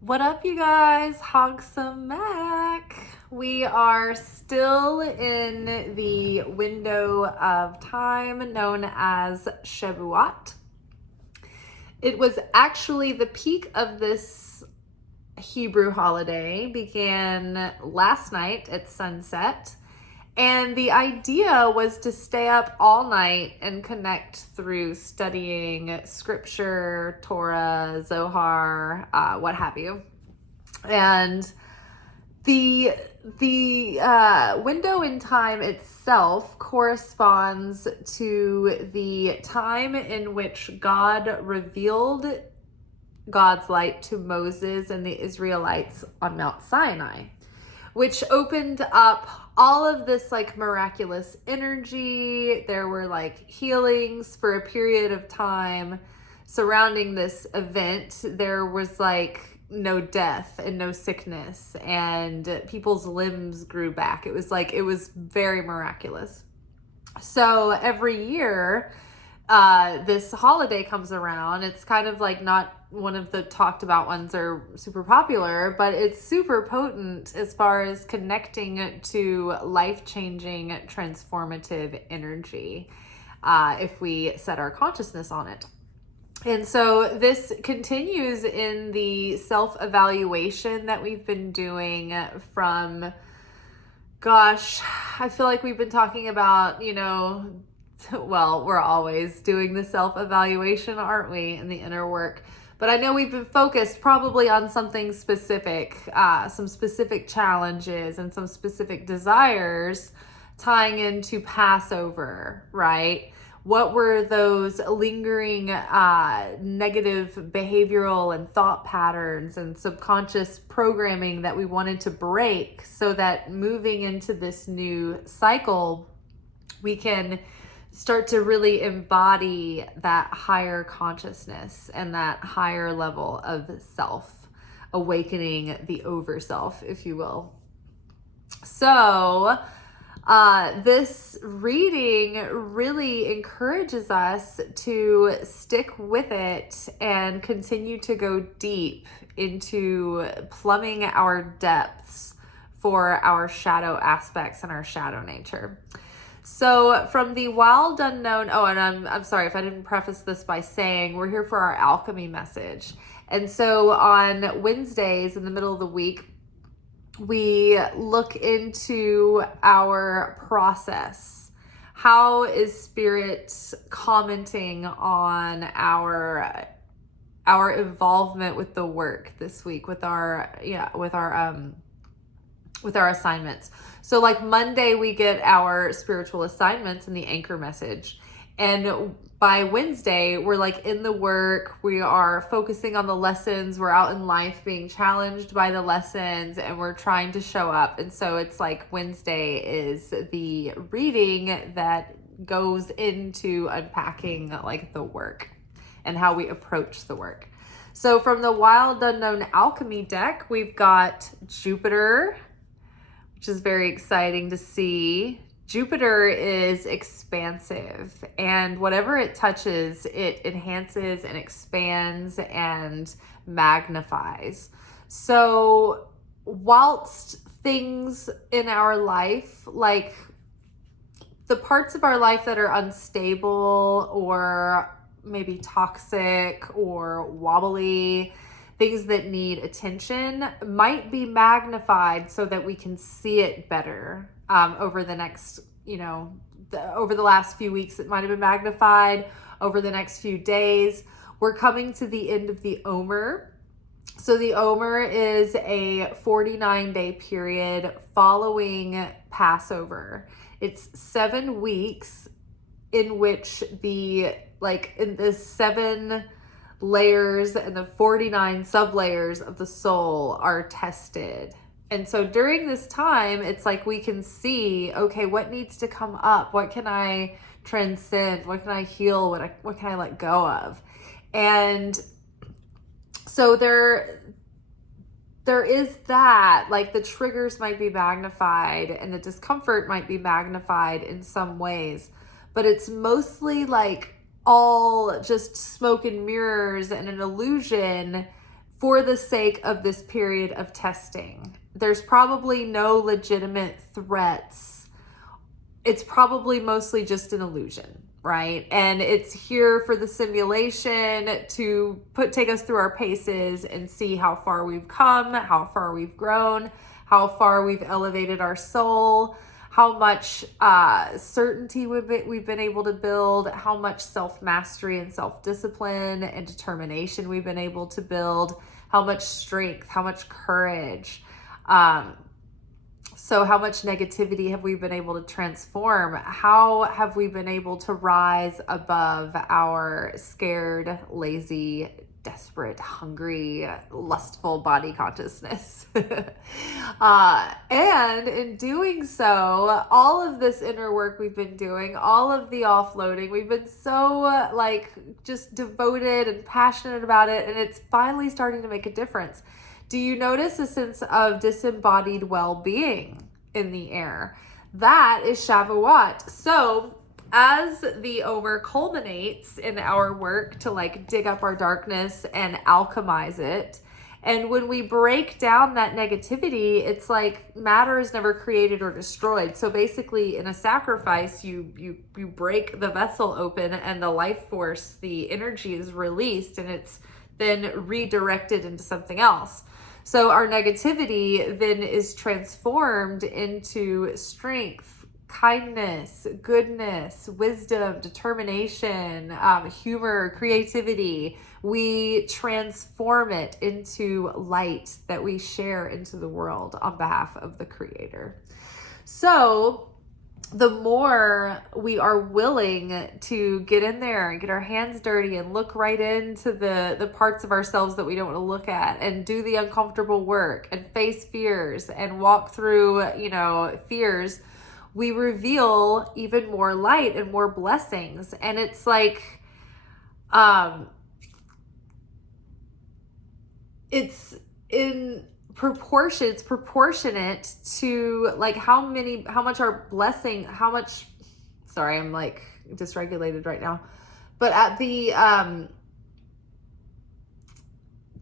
What up, you guys? Hogsome Mac. We are still in the window of time known as Shavuot. It was actually the peak of this Hebrew holiday, began last night at sunset. And the idea was to stay up all night and connect through studying scripture, Torah, Zohar, what have you. And the window in time itself corresponds to the time in which God revealed God's light to Moses and the Israelites on Mount Sinai, which opened up all of this miraculous energy. There were healings for a period of time surrounding this event. There was no death and no sickness, and people's limbs grew back. It was very miraculous. So every year, this holiday comes around. It's kind of not one of the talked about ones are super popular, but it's super potent as far as connecting to life-changing, transformative energy if we set our consciousness on it. And so this continues in the self-evaluation that we've been doing from, I feel like we've been talking about, well, we're always doing the self-evaluation, aren't we, in the inner work? But I know we've been focused probably on something specific, some specific challenges and some specific desires tying into Passover, right? What were those lingering negative behavioral and thought patterns and subconscious programming that we wanted to break so that moving into this new cycle, we can start to really embody that higher consciousness and that higher level of self, awakening the overself, if you will. So this reading really encourages us to stick with it and continue to go deep into plumbing our depths for our shadow aspects and our shadow nature. So from the wild unknown, and I'm sorry if I didn't preface this by saying we're here for our alchemy message. And so on Wednesdays in the middle of the week, we look into our process. How is Spirit commenting on our involvement with the work this week, with our assignments? So Monday we get our spiritual assignments and the anchor message, and by Wednesday we're in the work. We are focusing on the lessons. We're out in life being challenged by the lessons, and we're trying to show up. And so it's Wednesday is the reading that goes into unpacking the work and how we approach the work. So from the wild unknown alchemy deck, we've got Jupiter, which is very exciting to see. Jupiter is expansive, and whatever it touches, it enhances and expands and magnifies. So whilst things in our life, the parts of our life that are unstable or maybe toxic or wobbly, things that need attention might be magnified so that we can see it better over the next, over the last few weeks. It might have been magnified over the next few days. We're coming to the end of the Omer. So the Omer is a 49-day period following Passover. It's 7 weeks in which in the 7 layers and the 49 sub-layers of the soul are tested. And so during this time, it's we can see, okay, what needs to come up? What can I transcend? What can I heal? What can I let go of? And so there is that, the triggers might be magnified and the discomfort might be magnified in some ways, but it's mostly all just smoke and mirrors and an illusion for the sake of this period of testing. There's probably no legitimate threats. It's probably mostly just an illusion, right? And it's here for the simulation to take us through our paces and see how far we've come, how far we've grown, how far we've elevated our soul, how much certainty we've been able to build, how much self-mastery and self-discipline and determination we've been able to build, how much strength, how much courage. So how much negativity have we been able to transform? How have we been able to rise above our scared, lazy, desperate, hungry, lustful body consciousness? And in doing so, all of this inner work we've been doing, all of the offloading, we've been so just devoted and passionate about it, and it's finally starting to make a difference. Do you notice a sense of disembodied well-being in the air? That is Shavuot. So as the Omer culminates in our work to dig up our darkness and alchemize it, and when we break down that negativity, it's like matter is never created or destroyed. So basically in a sacrifice, you break the vessel open and the life force, the energy is released, and it's then redirected into something else. So our negativity then is transformed into strength, kindness, goodness, wisdom, determination, humor, creativity. We transform it into light that we share into the world on behalf of the Creator. So the more we are willing to get in there and get our hands dirty and look right into the parts of ourselves that we don't want to look at, and do the uncomfortable work and face fears and walk through, fears, we reveal even more light and more blessings. And it's like, it's in proportion, it's proportionate to how much our blessing, sorry, I'm dysregulated right now, but at the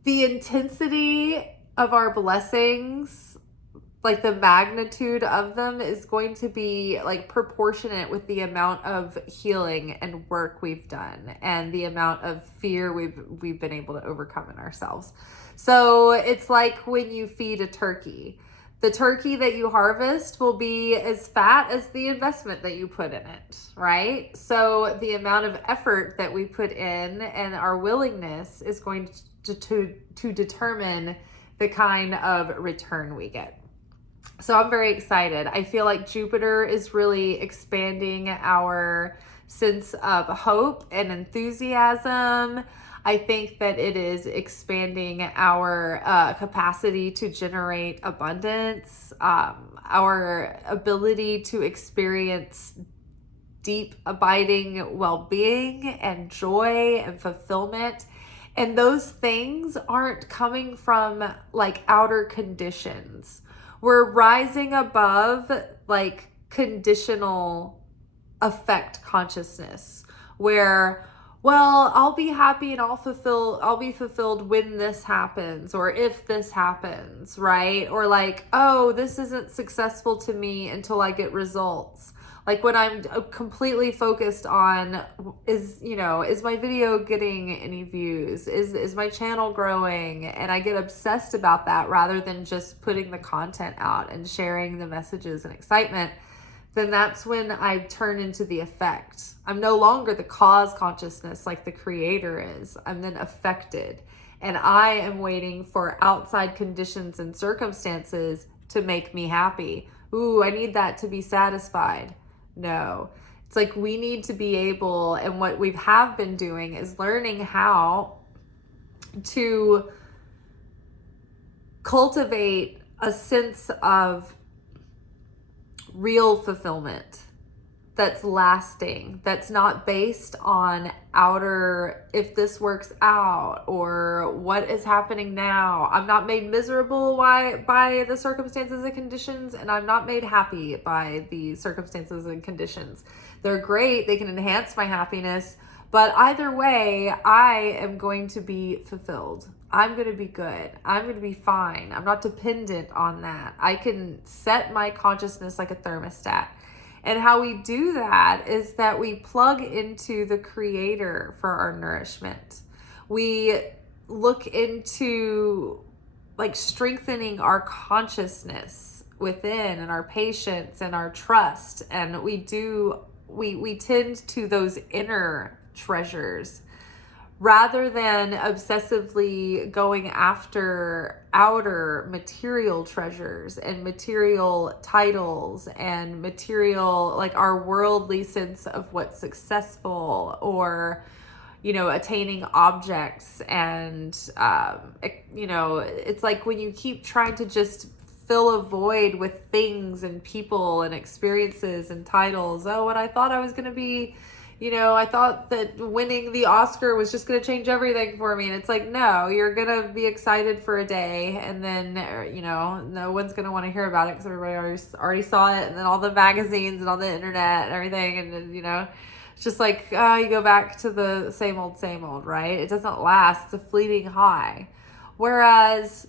intensity of our blessings, the magnitude of them is going to be proportionate with the amount of healing and work we've done and the amount of fear we've been able to overcome in ourselves. So it's like when you feed a turkey. The turkey that you harvest will be as fat as the investment that you put in it, right? So the amount of effort that we put in and our willingness is going to determine the kind of return we get. So I'm very excited. I feel like Jupiter is really expanding our sense of hope and enthusiasm. I think that it is expanding our capacity to generate abundance, our ability to experience deep, abiding well-being and joy and fulfillment. And those things aren't coming from outer conditions. We're rising above conditional effect consciousness, where, well, I'll be happy and I'll be fulfilled when this happens, or if this happens, right? Or oh, this isn't successful to me until I get results. When I'm completely focused on, is my video getting any views? Is my channel growing? And I get obsessed about that rather than just putting the content out and sharing the messages and excitement, then that's when I turn into the effect. I'm no longer the cause consciousness like the Creator is. I'm then affected. And I am waiting for outside conditions and circumstances to make me happy. Ooh, I need that to be satisfied. No, it's we need to be able, and what we have been doing is learning how to cultivate a sense of real fulfillment that's lasting, that's not based on outer, if this works out or what is happening now. I'm not made miserable by the circumstances and conditions, and I'm not made happy by the circumstances and conditions. They're great, they can enhance my happiness, but either way, I am going to be fulfilled. I'm going to be good. I'm going to be fine. I'm not dependent on that. I can set my consciousness like a thermostat. And how we do that is that we plug into the Creator for our nourishment. We look into like strengthening our consciousness within, and our patience and our trust. And we tend to those inner treasures rather than obsessively going after outer material treasures and material titles and material, like our worldly sense of what's successful, or attaining objects. And it's like when you keep trying to just fill a void with things and people and experiences and titles. Oh, and I thought I was going to be, I thought that winning the Oscar was just going to change everything for me. And it's like, no, you're going to be excited for a day. And then, no one's going to want to hear about it because everybody already saw it. And then all the magazines and all the internet and everything. And then, it's just like, you go back to the same old, right? It doesn't last. It's a fleeting high. Whereas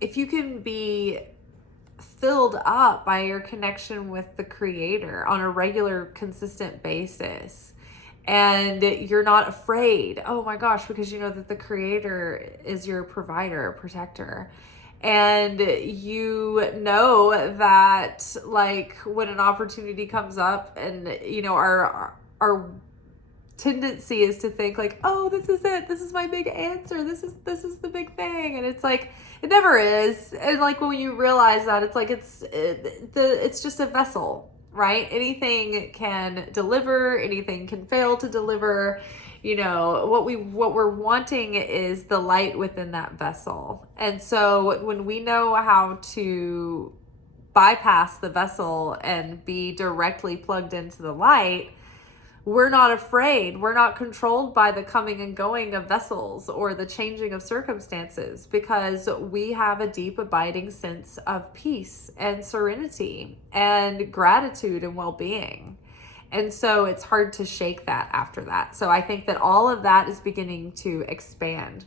if you can be filled up by your connection with the Creator on a regular, consistent basis, and you're not afraid, oh my gosh, because you know that the Creator is your provider, protector, and you know that like when an opportunity comes up, and our tendency is to think like, oh, this is it, this is my big answer, this is the big thing, and it's like it never is. And like when you realize that, it's like it's just a vessel, right? Anything can deliver, anything can fail to deliver. What we're wanting is the light within that vessel. And so when we know how to bypass the vessel and be directly plugged into the light, we're not afraid. We're not controlled by the coming and going of vessels or the changing of circumstances, because we have a deep, abiding sense of peace and serenity and gratitude and well-being. And so it's hard to shake that after that. So I think that all of that is beginning to expand.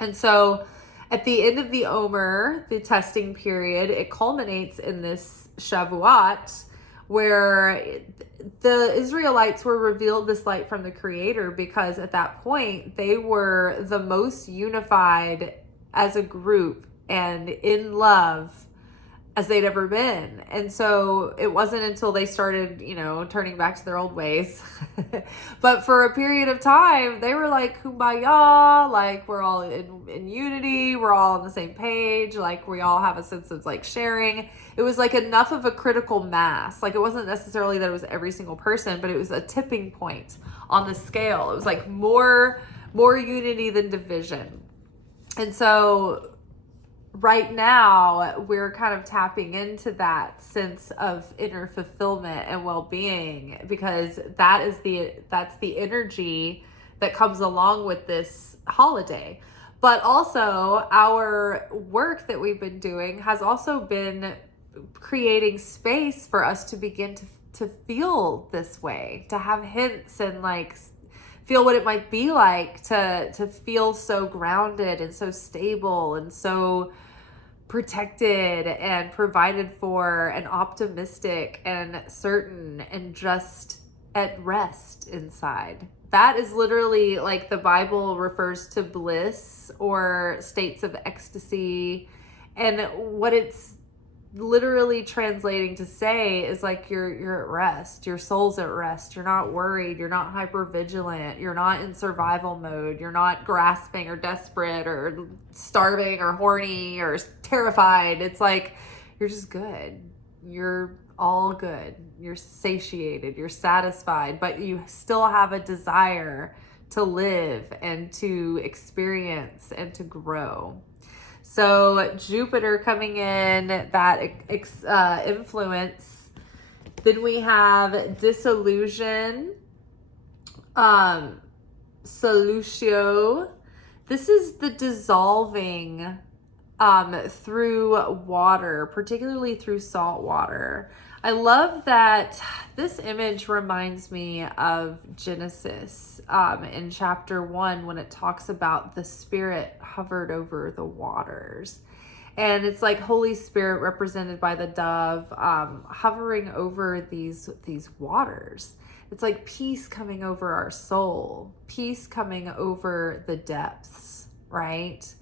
And so at the end of the Omer, the testing period, it culminates in this Shavuot, where the Israelites were revealed this light from the Creator, because at that point they were the most unified as a group and in love as they'd ever been. And so it wasn't until they started, turning back to their old ways. But for a period of time, they were like kumbaya, like we're all in unity, we're all on the same page, like we all have a sense of like sharing. It was like enough of a critical mass. Like it wasn't necessarily that it was every single person, but it was a tipping point on the scale. It was like more unity than division. And so right now we're kind of tapping into that sense of inner fulfillment and well-being, because that's the energy that comes along with this holiday. But also our work that we've been doing has also been creating space for us to begin to feel this way, to have hints and like feel what it might be like to feel so grounded and so stable and so protected and provided for and optimistic and certain and just at rest inside. That is literally like the Bible refers to bliss or states of ecstasy, and what it's literally translating to say is like you're at rest, your soul's at rest, you're not worried, you're not hyper vigilant, you're not in survival mode, you're not grasping or desperate or starving or horny or terrified. It's like you're just good, you're all good, you're satiated, you're satisfied, but you still have a desire to live and to experience and to grow. So Jupiter coming in, that influence. Then we have disillusion, solutio. This is the dissolving through water, particularly through salt water. I love that this image reminds me of Genesis in chapter 1 when it talks about the Spirit hovered over the waters. And it's like Holy Spirit represented by the dove hovering over these waters. It's like peace coming over our soul, peace coming over the depths, right?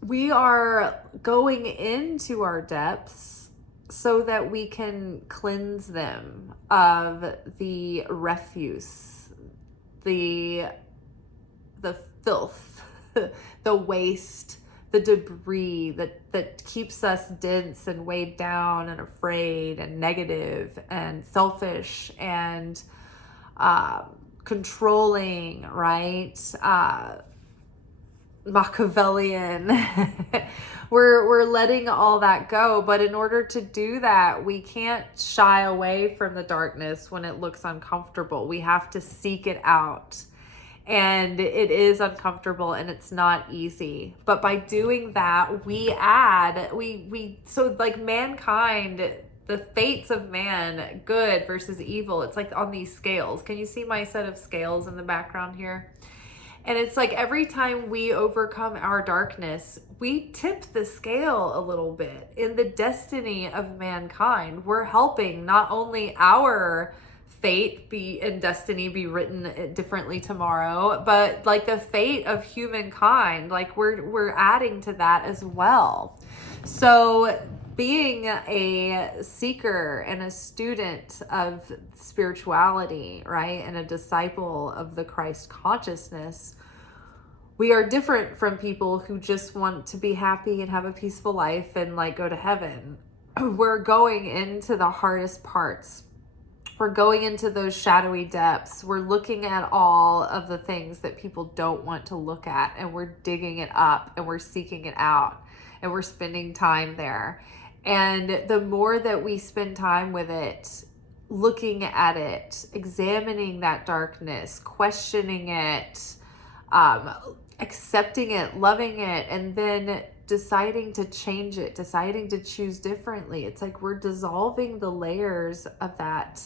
We are going into our depths so that we can cleanse them of the refuse, the filth, the waste, the debris that keeps us dense and weighed down and afraid and negative and selfish and controlling, right? Machiavellian. We're letting all that go, but in order to do that, we can't shy away from the darkness when it looks uncomfortable. We have to seek it out. And it is uncomfortable and it's not easy. But by doing that, so like mankind, the fates of man, good versus evil, it's like on these scales. Can you see my set of scales in the background here? And it's like every time we overcome our darkness, we tip the scale a little bit in the destiny of mankind. We're helping not only our fate and destiny be written differently tomorrow, but like the fate of humankind, like we're adding to that as well. So being a seeker and a student of spirituality, right, and a disciple of the Christ consciousness, we are different from people who just want to be happy and have a peaceful life and like go to heaven. We're going into the hardest parts. We're going into those shadowy depths. We're looking at all of the things that people don't want to look at, and we're digging it up and we're seeking it out and we're spending time there. And the more that we spend time with it, looking at it, examining that darkness, questioning it, accepting it, loving it, and then deciding to change it, deciding to choose differently. It's like we're dissolving the layers of that.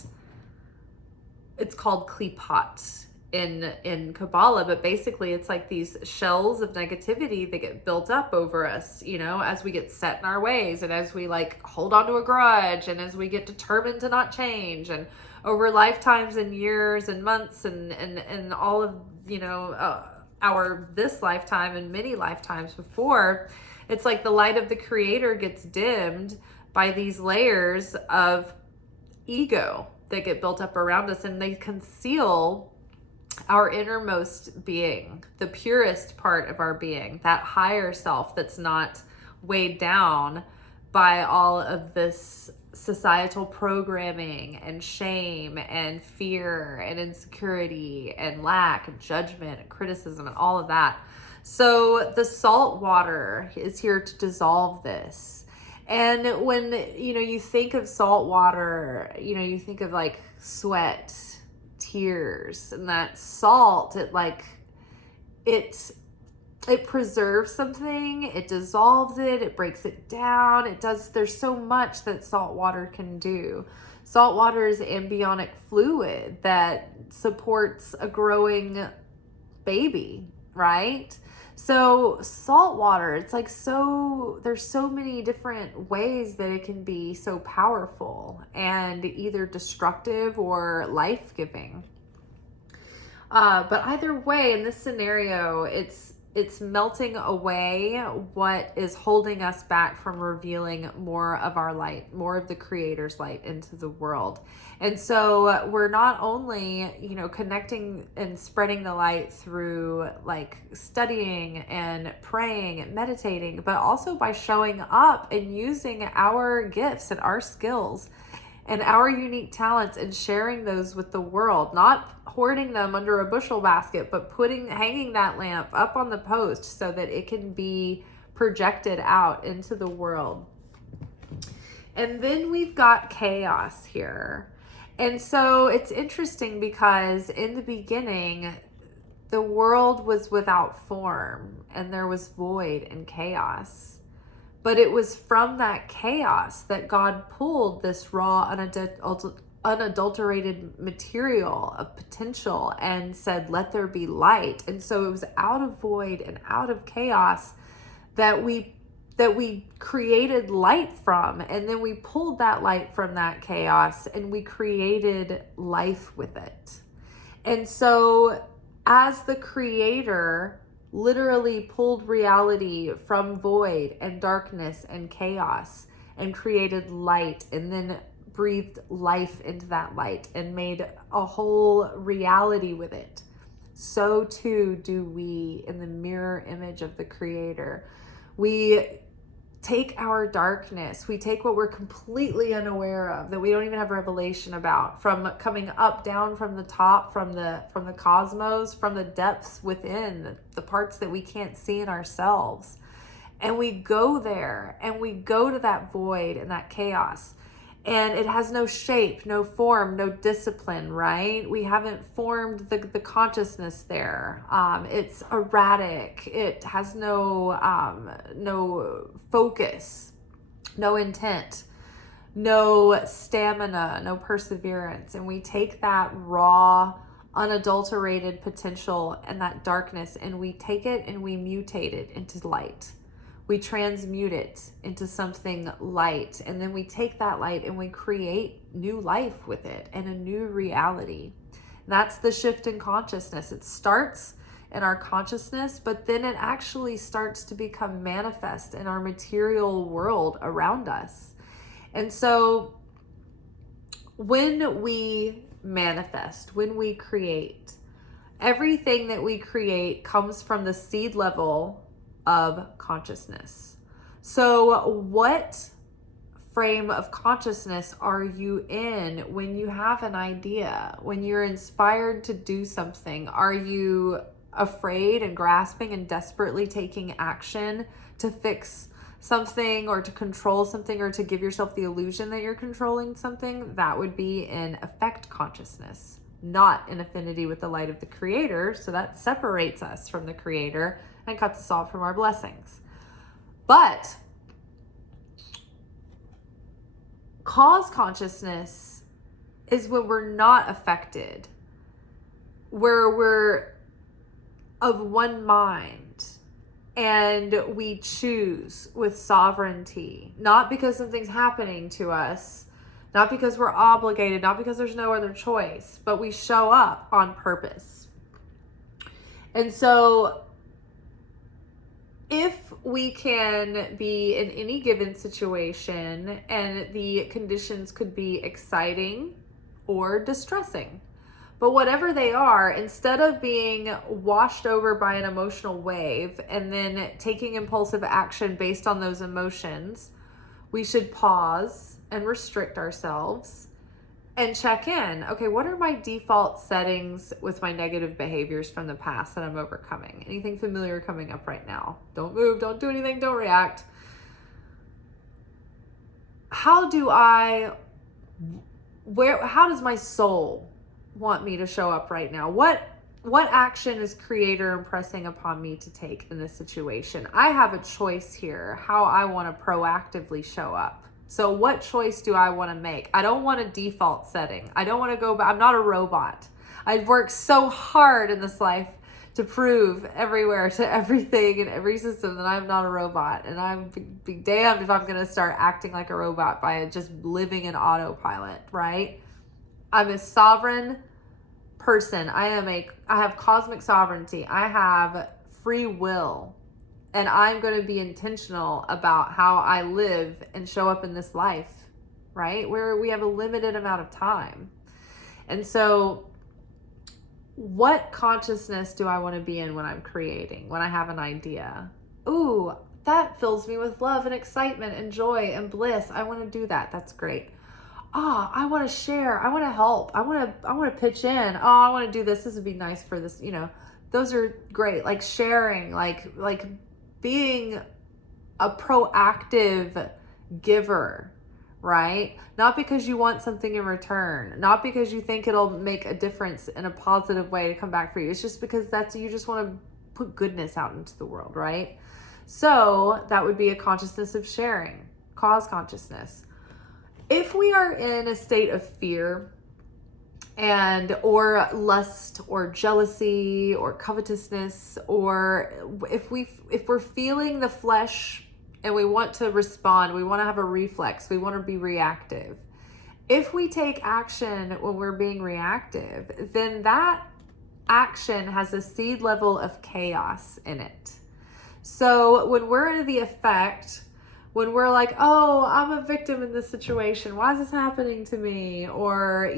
It's called klipot in Kabbalah, but basically it's like these shells of negativity that get built up over us, you know, as we get set in our ways and as we like hold on to a grudge and as we get determined to not change, and over lifetimes and years and months and all of, you know, this lifetime and many lifetimes before, it's like the light of the Creator gets dimmed by these layers of ego that get built up around us, and they conceal our innermost being, the purest part of our being, that higher self that's not weighed down by all of this societal programming and shame and fear and insecurity and lack and judgment and criticism and all of that. So the salt water is here to dissolve this. And when, you know, you think of salt water, you know, you think of like sweat, tears, and that salt, it preserves something, it dissolves it, it breaks it down, there's so much that salt water can do. Salt water is amniotic fluid that supports a growing baby, right? So salt water, it's like there's so many different ways that it can be so powerful and either destructive or life-giving. But either way, in this scenario, it's melting away what is holding us back from revealing more of our light, more of the Creator's light into the world. And so we're not only, you know, connecting and spreading the light through like studying and praying and meditating, but also by showing up and using our gifts and our skills and our unique talents and sharing those with the world, not hoarding them under a bushel basket, but hanging that lamp up on the post so that it can be projected out into the world. And then we've got chaos here. And so it's interesting because in the beginning, the world was without form and there was void and chaos. But it was from that chaos that God pulled this raw, unadulterated material of potential and said, let there be light. And so it was out of void and out of chaos that we created light from. And then we pulled that light from that chaos and we created life with it. And so as the creator literally pulled reality from void and darkness and chaos and created light, and then breathed life into that light and made a whole reality with it, so too do we in the mirror image of the creator. We take our darkness, we take what we're completely unaware of, that we don't even have revelation about, from coming up, down from the top, from the cosmos, from the depths within, the parts that we can't see in ourselves. And we go there and we go to that void and that chaos. And it has no shape, no form, no discipline, right? We haven't formed the consciousness there. It's erratic. It has no focus, no intent, no stamina, no perseverance. And we take that raw, unadulterated potential and that darkness, and we take it and we mutate it into light. We transmute it into something light, and then we take that light and we create new life with it and a new reality. That's the shift in consciousness. It starts in our consciousness, but then it actually starts to become manifest in our material world around us. And so when we manifest, when we create, everything that we create comes from the seed level of consciousness. So what frame of consciousness are you in when you have an idea, when you're inspired to do something? Are you afraid and grasping and desperately taking action to fix something or to control something or to give yourself the illusion that you're controlling something? That would be in effect consciousness, not in affinity with the light of the creator. So that separates us from the creator and cuts us off from our blessings. But cause consciousness is when we're not affected, where we're of one mind and we choose with sovereignty, not because something's happening to us, not because we're obligated, not because there's no other choice, but we show up on purpose. And so if we can be in any given situation and the conditions could be exciting or distressing, but whatever they are, instead of being washed over by an emotional wave and then taking impulsive action based on those emotions, we should pause and restrict ourselves and check in. Okay, what are my default settings with my negative behaviors from the past that I'm overcoming? Anything familiar coming up right now? Don't move, don't do anything, don't react. How does my soul want me to show up right now? What action is creator impressing upon me to take in this situation? I have a choice here how I want to proactively show up. So what choice do I want to make? I don't want a default setting. I don't want to go back. I'm not a robot. I've worked so hard in this life to prove everywhere to everything and every system that I'm not a robot. And I'm be damned if I'm going to start acting like a robot by just living in autopilot, right? I'm a sovereign person. I have cosmic sovereignty. I have free will. And I'm going to be intentional about how I live and show up in this life, right? Where we have a limited amount of time. And so what consciousness do I want to be in when I'm creating, when I have an idea? Ooh, that fills me with love and excitement and joy and bliss. I want to do that. That's great. I want to share. I want to help. I want to pitch in. I want to do this. This would be nice for this, those are great. Like sharing, like being a proactive giver, right? Not because you want something in return, not because you think it'll make a difference in a positive way to come back for you. It's just because you just want to put goodness out into the world, right? So that would be a consciousness of sharing, cause consciousness. If we are in a state of fear or lust or jealousy or covetousness, or if we're feeling the flesh and we want to respond, we want to have a reflex, we want to be reactive. If we take action when we're being reactive, then that action has a seed level of chaos in it. So when we're in the effect, when we're like, oh, I'm a victim in this situation, why is this happening to me? Or,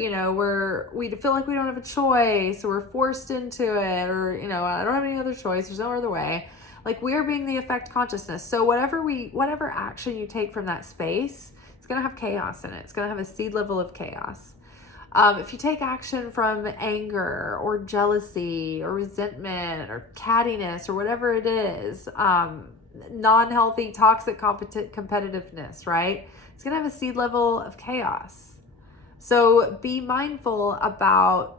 we feel like we don't have a choice, or we're forced into it, or, I don't have any other choice, there's no other way. Like, we are being the effect consciousness. So whatever action you take from that space, it's going to have chaos in it. It's going to have a seed level of chaos. If you take action from anger or jealousy or resentment or cattiness or whatever it is, non-healthy, toxic competitiveness, right? It's going to have a seed level of chaos. So be mindful about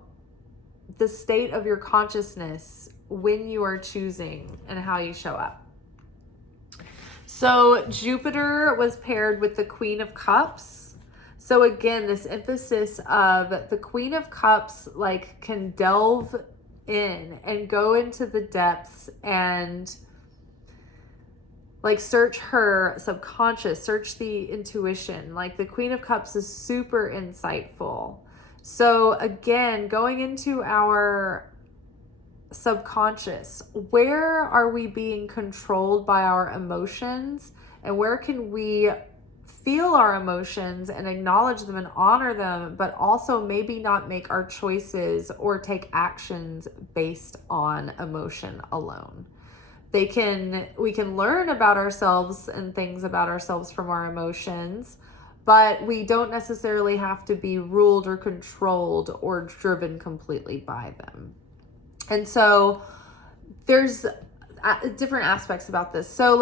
the state of your consciousness when you are choosing and how you show up. So Jupiter was paired with the Queen of Cups. So again, this emphasis of the Queen of Cups can delve in and go into the depths and search her subconscious, search the intuition. The Queen of Cups is super insightful. So again, going into our subconscious, where are we being controlled by our emotions, and where can we feel our emotions and acknowledge them and honor them, but also maybe not make our choices or take actions based on emotion alone. We can learn about ourselves and things about ourselves from our emotions, but we don't necessarily have to be ruled or controlled or driven completely by them. And so there's different aspects about this. So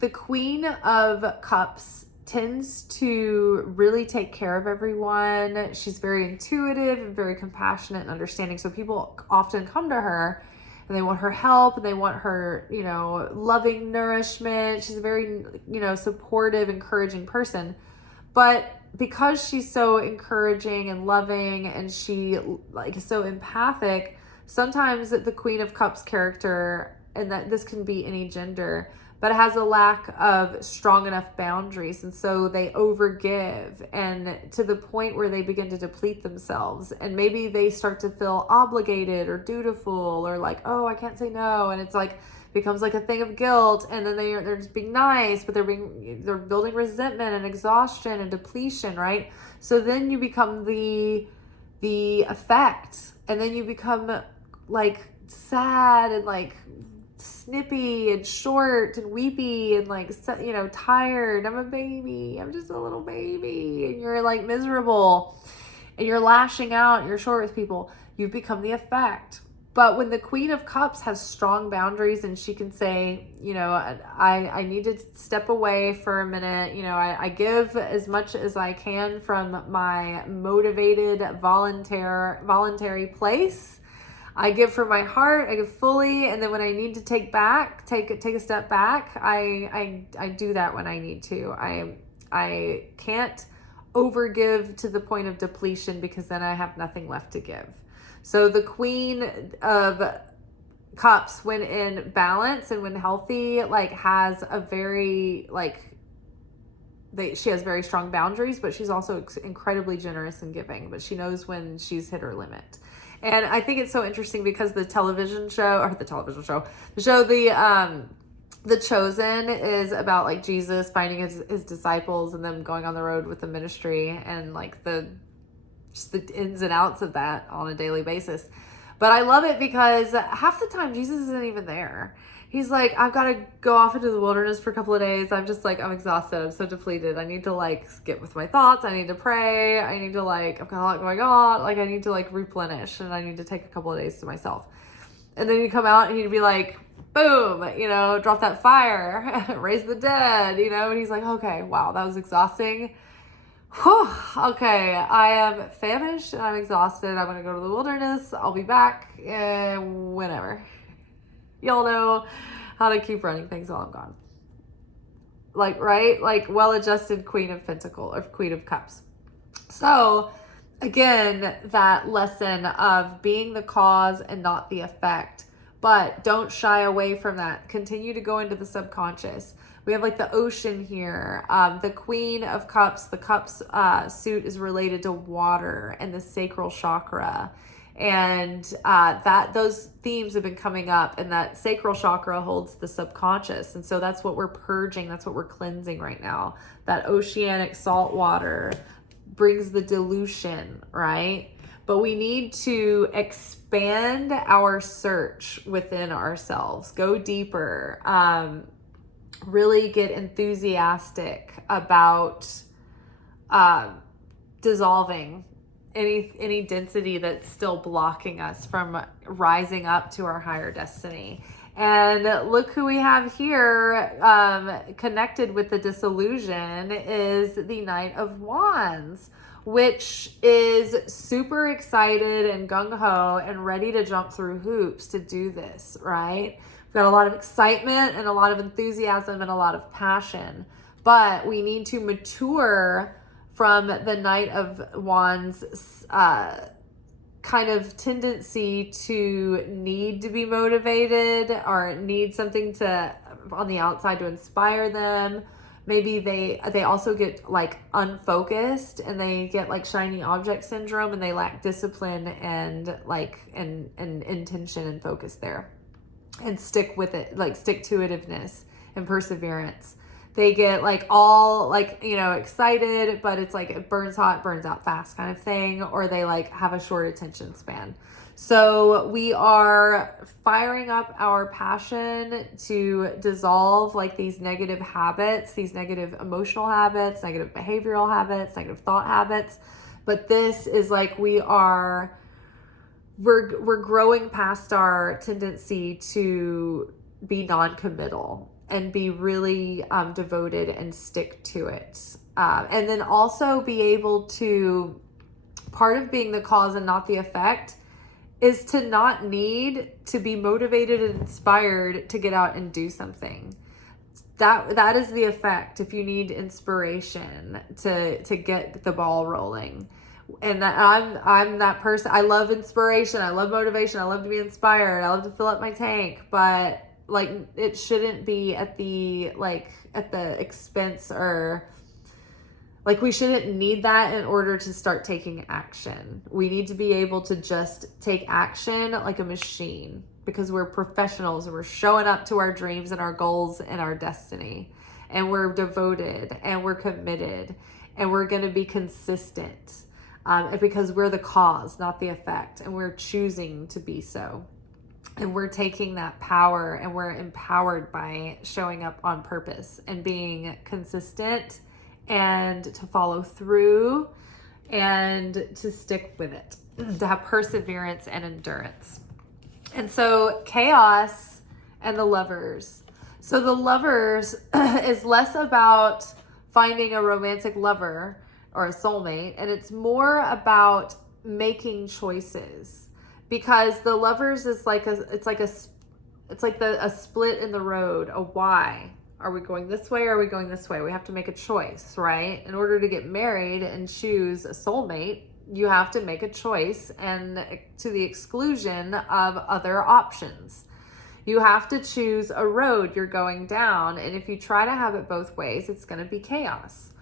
the Queen of Cups tends to really take care of everyone. She's very intuitive and very compassionate and understanding. So people often come to her and they want her help and they want her, loving nourishment. She's a very, supportive, encouraging person. But because she's so encouraging and loving and she is so empathic, sometimes the Queen of Cups character, and that this can be any gender, but it has a lack of strong enough boundaries. And so they overgive, and to the point where they begin to deplete themselves. And maybe they start to feel obligated or dutiful or oh, I can't say no. And it's becomes a thing of guilt. And then they're just being nice, but they're building resentment and exhaustion and depletion, right? So then you become the effect, and then you become sad and snippy and short and weepy and tired. I'm a baby. I'm just a little baby. And you're miserable and you're lashing out and you're short with people. You've become the effect. But when the Queen of Cups has strong boundaries and she can say, I need to step away for a minute. I give as much as I can from my motivated, voluntary place. I give from my heart, I give fully, and then when I need to take a step back, I do that when I need to. I can't overgive to the point of depletion, because then I have nothing left to give. So the Queen of Cups, when in balance and when healthy, has a very she has very strong boundaries, but she's also incredibly generous and giving, but she knows when she's hit her limit. And I think it's so interesting because the The Chosen is about Jesus finding his disciples and them going on the road with the ministry and the ins and outs of that on a daily basis. But I love it because half the time Jesus isn't even there. He's I've got to go off into the wilderness for a couple of days. I'm exhausted. I'm so depleted. I need to get with my thoughts. I need to pray. I need to I've got a lot going on. I need to replenish, and I need to take a couple of days to myself. And then you come out and he'd be boom, drop that fire, raise the dead, and he's okay, wow, that was exhausting. Whew, okay, I am famished and I'm exhausted. I'm going to go to the wilderness. I'll be back whenever. Y'all know how to keep running things while I'm gone. like, right? Like well-adjusted Queen of Pentacles or Queen of Cups. So again, that lesson of being the cause and not the effect, but don't shy away from that. Continue to go into the subconscious. We have like the ocean here. The Queen of Cups, the Cups suit is related to water and the sacral chakra. And that those themes have been coming up, and that sacral chakra holds the subconscious. And so that's what we're purging. That's what we're cleansing right now. That oceanic salt water brings the dilution, right? But we need to expand our search within ourselves, go deeper, really get enthusiastic about dissolving any density that's still blocking us from rising up to our higher destiny. And look who we have here, connected with the disillusion, is the Knight of Wands, which is super excited and gung-ho and ready to jump through hoops to do this, right? We've got a lot of excitement and a lot of enthusiasm and a lot of passion, but we need to mature from the Knight of Wands kind of tendency to need to be motivated or need something to on the outside to inspire them. Maybe they also get like unfocused and they get like shiny object syndrome, and they lack discipline and like and intention and focus there, and stick with it, like stick to itiveness and perseverance. They get like all like, you know, excited, but it's like it burns hot, burns out fast kind of thing, or they like have a short attention span. So we are firing up our passion to dissolve like these negative habits, these negative emotional habits, negative behavioral habits, negative thought habits. But this is like we're growing past our tendency to be non-committal and be really devoted and stick to it. And then also be able to, part of being the cause and not the effect is to not need to be motivated and inspired to get out and do something. That is the effect. If you need inspiration to get the ball rolling. And that I'm that person. I love inspiration. I love motivation. I love to be inspired. I love to fill up my tank, but like it shouldn't be at the expense, or like we shouldn't need that in order to start taking action. We need to be able to just take action like a machine, because we're professionals and we're showing up to our dreams and our goals and our destiny, and we're devoted and we're committed and we're going to be consistent, because we're the cause, not the effect, and we're choosing to be so. And we're taking that power and we're empowered by showing up on purpose and being consistent and to follow through and to stick with it, to have perseverance and endurance. And so chaos and the Lovers. So the Lovers is less about finding a romantic lover or a soulmate, and it's more about making choices. Because the Lovers is like a split in the road, a why. Are we going this way or are we going this way? We have to make a choice, right? In order to get married and choose a soulmate, you have to make a choice, and to the exclusion of other options. You have to choose a road you're going down, and if you try to have it both ways, it's going to be chaos.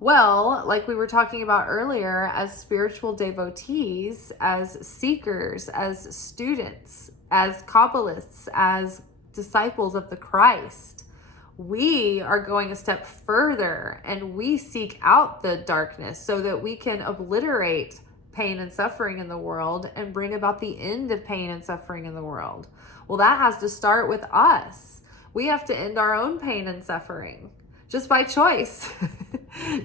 Well, like we were talking about earlier, as spiritual devotees, as seekers, as students, as Kabbalists, as disciples of the Christ, we are going a step further, and we seek out the darkness so that we can obliterate pain and suffering in the world and bring about the end of pain and suffering in the world. Well, that has to start with us. We have to end our own pain and suffering. Just by choice,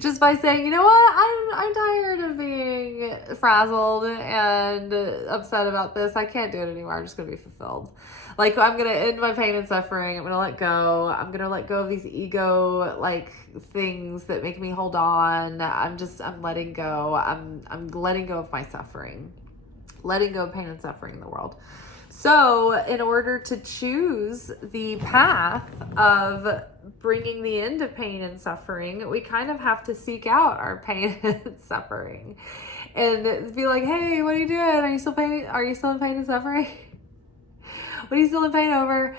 just by saying, you know what, I'm tired of being frazzled and upset about this. I can't do it anymore. I'm just going to be fulfilled. Like, I'm going to end my pain and suffering. I'm going to let go. I'm going to let go of these ego like things that make me hold on. I'm letting go. I'm letting go of my suffering, letting go of pain and suffering in the world. So in order to choose the path of bringing the end of pain and suffering, we kind of have to seek out our pain and suffering and be like, hey, what are you doing? Are you still in pain and suffering? What are you still in pain over?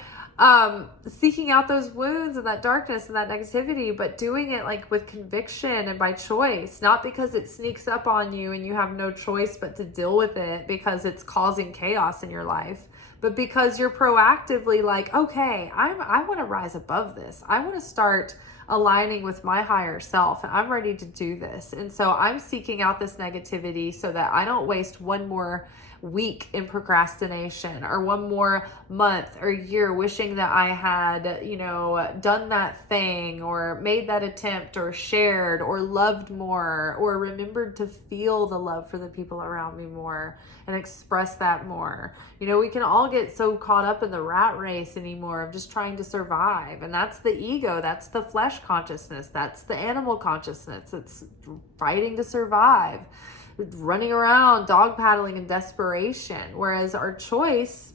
Seeking out those wounds and that darkness and that negativity, but doing it like with conviction and by choice, not because it sneaks up on you and you have no choice but to deal with it because it's causing chaos in your life, but because you're proactively like, okay, I want to rise above this. I want to start aligning with my higher self, and I'm ready to do this. And so I'm seeking out this negativity so that I don't waste one more week in procrastination or one more month or year wishing that I had, done that thing or made that attempt or shared or loved more or remembered to feel the love for the people around me more and express that more. We can all get so caught up in the rat race anymore of just trying to survive. And that's the ego. That's the flesh consciousness. That's the animal consciousness. It's fighting to survive, running around, dog paddling in desperation. Whereas our choice,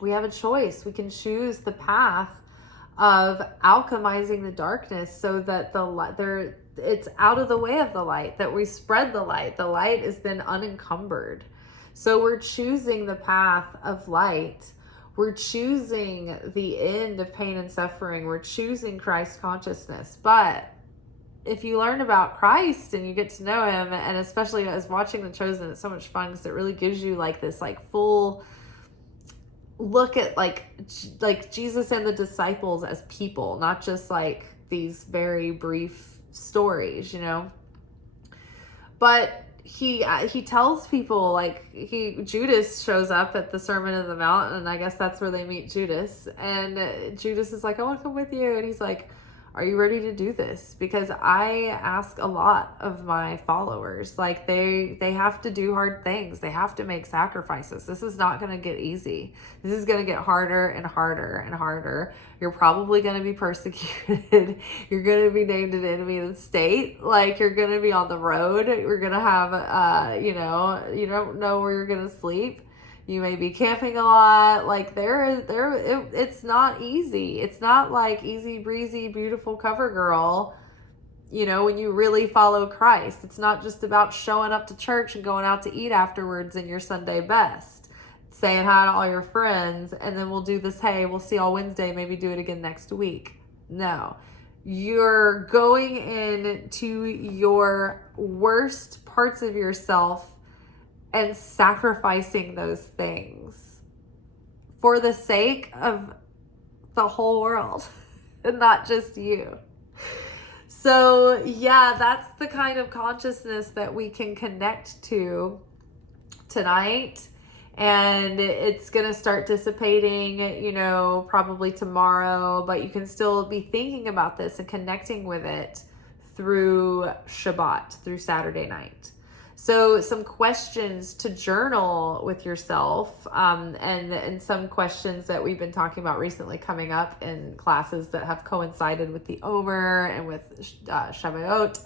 we have a choice. We can choose the path of alchemizing the darkness so that it's out of the way of the light, that we spread the light. The light is then unencumbered. So we're choosing the path of light. We're choosing the end of pain and suffering. We're choosing Christ consciousness. But if you learn about Christ and you get to know him, and especially as watching The Chosen, it's so much fun because it really gives you like this like full look at like Jesus and the disciples as people, not just like these very brief stories, But he tells people, like Judas shows up at the Sermon on the Mount, and I guess that's where they meet Judas, and Judas is like, I want to come with you, and he's like, are you ready to do this? Because I ask a lot of my followers. Like they have to do hard things. They have to make sacrifices. This is not going to get easy. This is going to get harder and harder and harder. You're probably going to be persecuted. You're going to be named an enemy of the state. Like you're going to be on the road. You're going to have, you don't know where you're going to sleep. You may be camping a lot. Like it's not easy. It's not like easy breezy, beautiful cover girl, when you really follow Christ. It's not just about showing up to church and going out to eat afterwards in your Sunday best, saying hi to all your friends, and then we'll do this, hey, we'll see y'all Wednesday, maybe do it again next week. No. You're going into your worst parts of yourself and sacrificing those things for the sake of the whole world and not just you. So yeah, that's the kind of consciousness that we can connect to tonight. And it's going to start dissipating, probably tomorrow, but you can still be thinking about this and connecting with it through Shabbat, through Saturday night. So some questions to journal with yourself, and some questions that we've been talking about recently coming up in classes that have coincided with the Omer and with Shavuot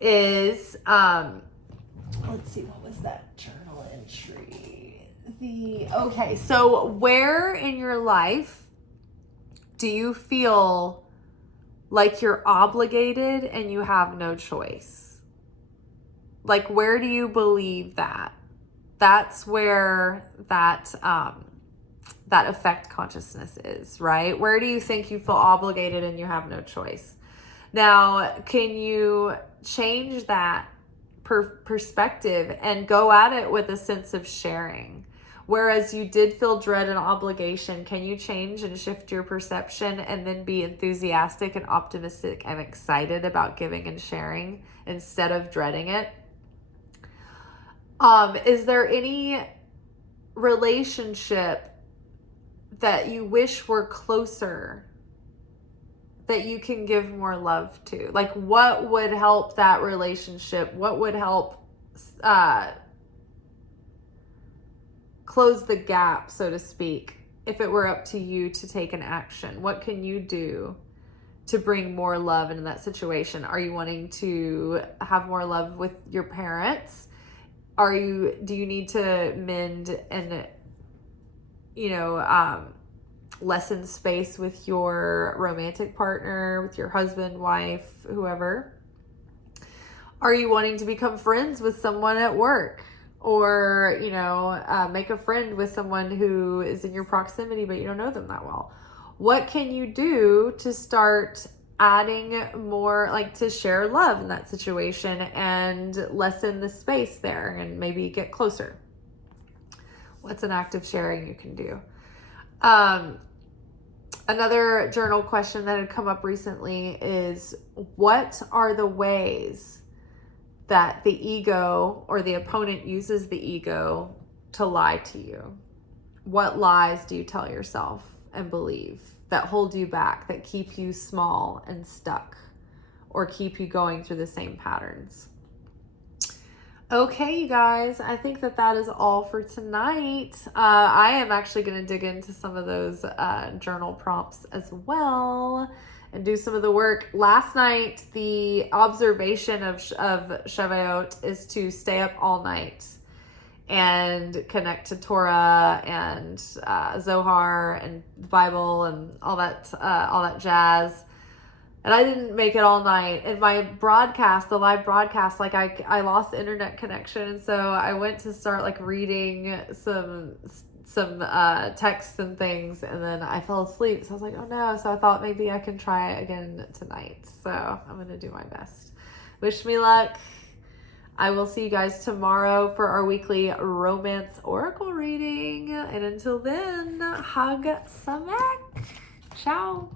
is, let's see, what was that journal entry? Okay, so where in your life do you feel like you're obligated and you have no choice? Like, where do you believe that? That's where that effect consciousness is, right? Where do you think you feel obligated and you have no choice? Now, can you change that perspective and go at it with a sense of sharing? Whereas you did feel dread and obligation, can you change and shift your perception and then be enthusiastic and optimistic and excited about giving and sharing instead of dreading it? Is there any relationship that you wish were closer that you can give more love to? Like, what would help that relationship? What would help close the gap, so to speak, if it were up to you to take an action? What can you do to bring more love into that situation? Are you wanting to have more love with your parents? Do you need to mend and, lessen space with your romantic partner, with your husband, wife, whoever? Are you wanting to become friends with someone at work? Or, make a friend with someone who is in your proximity, but you don't know them that well? What can you do to start adding more, like to share love in that situation and lessen the space there and maybe get closer? What's an act of sharing you can do? Another journal question that had come up recently is, what are the ways that the ego or the opponent uses the ego to lie to you? What lies do you tell yourself and believe that hold you back, that keep you small and stuck, or keep you going through the same patterns? Okay, you guys, I think that is all for tonight. I am actually going to dig into some of those journal prompts as well and do some of the work. Last night, the observation of Shavuot is to stay up all night and connect to Torah and Zohar and the Bible and all that jazz. And I didn't make it all night. And my broadcast, the live broadcast, like I lost internet connection. And so I went to start like reading some texts and things. And then I fell asleep. So I was like, oh no. So I thought maybe I can try it again tonight. So I'm going to do my best. Wish me luck. I will see you guys tomorrow for our weekly romance oracle reading. And until then, hag samek. Ciao.